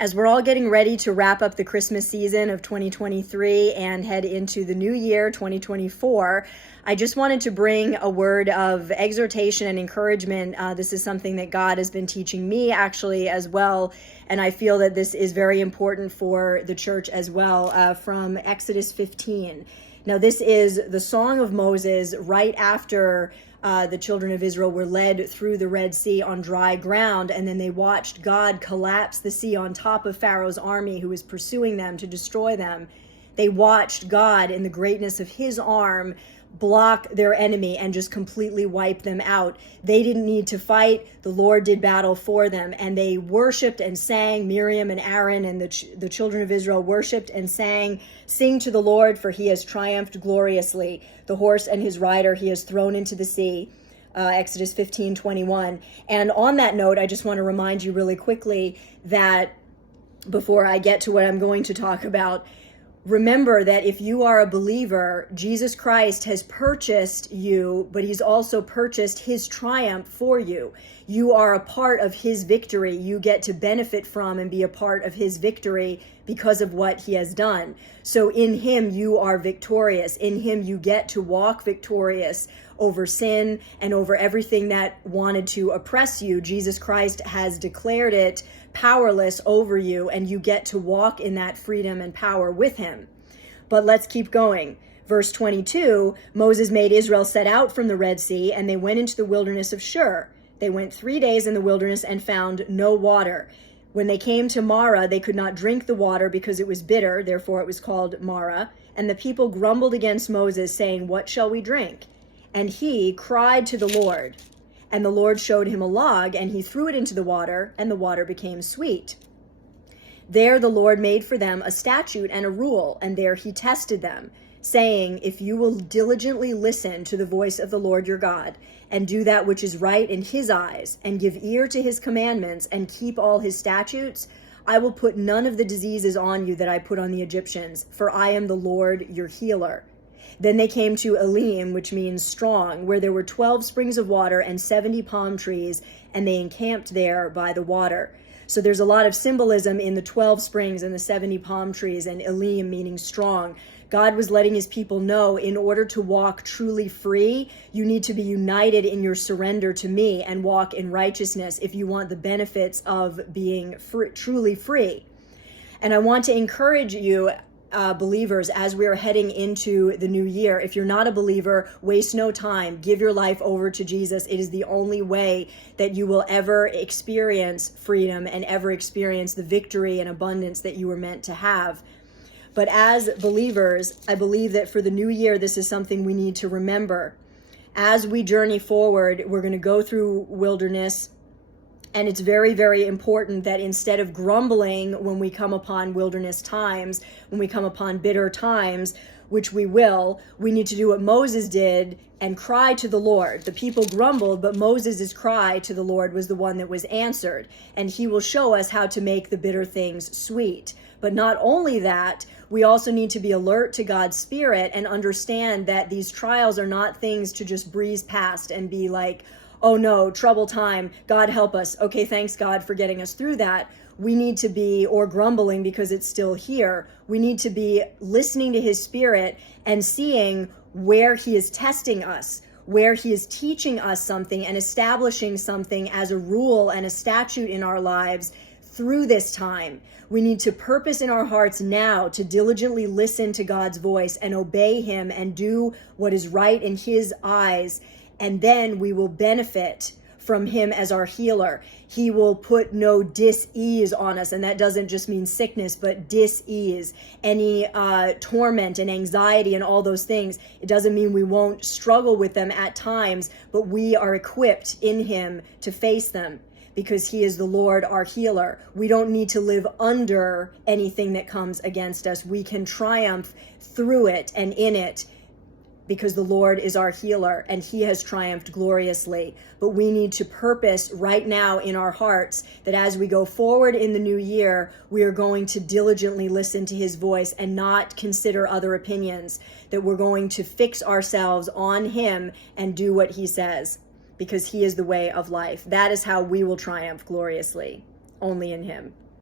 As we're all getting ready to wrap up the Christmas season of 2023 and head into the new year, 2024, I just wanted to bring a word of exhortation and encouragement. This is something that God has been teaching me actually as well, and I feel that this is very important for the church as well, from Exodus 15. Now, this is the Song of Moses right after the children of Israel were led through the Red Sea on dry ground, and then they watched God collapse the sea on top of Pharaoh's army who was pursuing them to destroy them. They watched God in the greatness of his arm block their enemy and just completely wipe them out. They didn't need to fight. The Lord did battle for them, and they worshiped and sang. Miriam and Aaron and the children of Israel worshiped and sang, "Sing to the Lord, for he has triumphed gloriously. The horse and his rider he has thrown into the sea." Exodus 15:21. And on that note, I just want to remind you really quickly that before I get to what I'm going to talk about, remember that if you are a believer, Jesus Christ has purchased you, but he's also purchased his triumph for you. You are a part of his victory. You get to benefit from and be a part of his victory because of what he has done. So in him, you are victorious. In him, you get to walk victorious over sin and over everything that wanted to oppress you. Jesus Christ has declared it powerless over you, and you get to walk in that freedom and power with him. But let's keep going. Verse 22, Moses made Israel set out from the Red Sea, and they went into the wilderness of Shur. They went 3 days in the wilderness and found no water. When they came to Marah, they could not drink the water because it was bitter, therefore it was called Marah. And the people grumbled against Moses, saying, "What shall we drink?" And he cried to the Lord. And the Lord showed him a log, and he threw it into the water, and the water became sweet. There the Lord made for them a statute and a rule, and there he tested them, saying, "If you will diligently listen to the voice of the Lord your God, and do that which is right in his eyes, and give ear to his commandments, and keep all his statutes, I will put none of the diseases on you that I put on the Egyptians, for I am the Lord your healer." Then they came to Elim, which means strong, where there were 12 springs of water and 70 palm trees, and they encamped there by the water. So there's a lot of symbolism in the 12 springs and the 70 palm trees, and Elim meaning strong. God was letting his people know, in order to walk truly free, you need to be united in your surrender to me and walk in righteousness if you want the benefits of being truly free. And I want to encourage you, believers, as we are heading into the new year. If you're not a believer, waste no time. Give your life over to Jesus. It is the only way that you will ever experience freedom and ever experience the victory and abundance that you were meant to have. But as believers, I believe that for the new year, this is something we need to remember. As we journey forward, we're going to go through wilderness. And it's very, very important that instead of grumbling when we come upon wilderness times, when we come upon bitter times, which we will, we need to do what Moses did and cry to the Lord. The people grumbled, but Moses' cry to the Lord was the one that was answered. And he will show us how to make the bitter things sweet. But not only that, we also need to be alert to God's Spirit and understand that these trials are not things to just breeze past and be like, "Oh no, trouble time, God help us. Okay, thanks God for getting us through that." We need to be, or grumbling because it's still here, we need to be listening to his Spirit and seeing where he is testing us, where he is teaching us something and establishing something as a rule and a statute in our lives through this time. We need to purpose in our hearts now to diligently listen to God's voice and obey him and do what is right in his eyes. And then we will benefit from him as our healer. He will put no dis-ease on us. And that doesn't just mean sickness, but dis-ease, any torment and anxiety and all those things. It doesn't mean we won't struggle with them at times, but we are equipped in him to face them because he is the Lord, our healer. We don't need to live under anything that comes against us. We can triumph through it and in it, because the Lord is our healer and he has triumphed gloriously. But we need to purpose right now in our hearts that as we go forward in the new year, we are going to diligently listen to his voice and not consider other opinions, that we're going to fix ourselves on him and do what he says, because he is the way of life. That is how we will triumph gloriously, only in him.